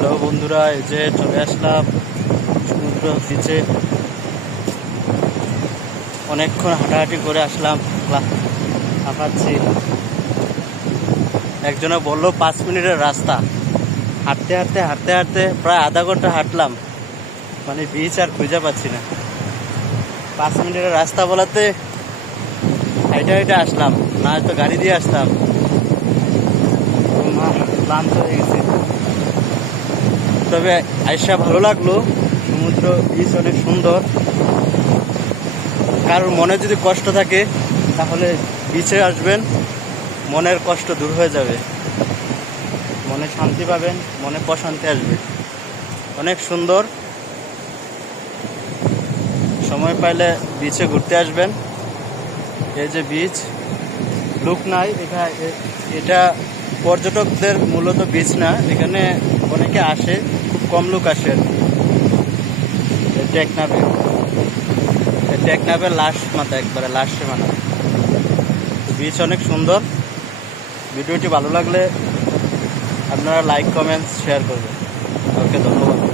Hello বন্ধুরা, এই যে চলে আসলাম সমুদ্র বিচে। অনেকক্ষণ হাঁটাহাঁটি করে আসলাম, হাঁপাচ্ছি। একজনে বললো 5 মিনিটের রাস্তা। হাঁটতে হাঁটতে হাঁটতে হাঁটতে প্রায় আধা ঘন্টা হাঁটলাম, মানে বিচ আর খুঁজে পাচ্ছি না। 5 মিনিটের রাস্তা বলাতে হাইটে হাইটে আসলাম, না হয়তো গাড়ি দিয়ে আসতাম। ক্লান্ত হয়ে গেছে, তবে আইসা ভালো লাগলো। সমুদ্র বিচ অনেক সুন্দর। কারোর মনে যদি কষ্ট থাকে তাহলে বিচে আসবেন, মনের কষ্ট দূর হয়ে যাবে, মনে শান্তি পাবেন, মনে প্রশান্তি আসবে। অনেক সুন্দর। সময় পাইলে বিচে ঘুরতে আসবেন। এই যে বিচ, লোক নাই এটা পর্যটকদের মূলত বিচ না, এখানে অনেকে আসে, খুব কম লোক আসে। টেকনাফের লাস্ট মাথা, একবারে লাস্ট সীমানা। বিচ অনেক সুন্দর। ভিডিওটি ভালো লাগলে আপনারা লাইক, কমেন্টস, শেয়ার করবেন। ওকে, ধন্যবাদ।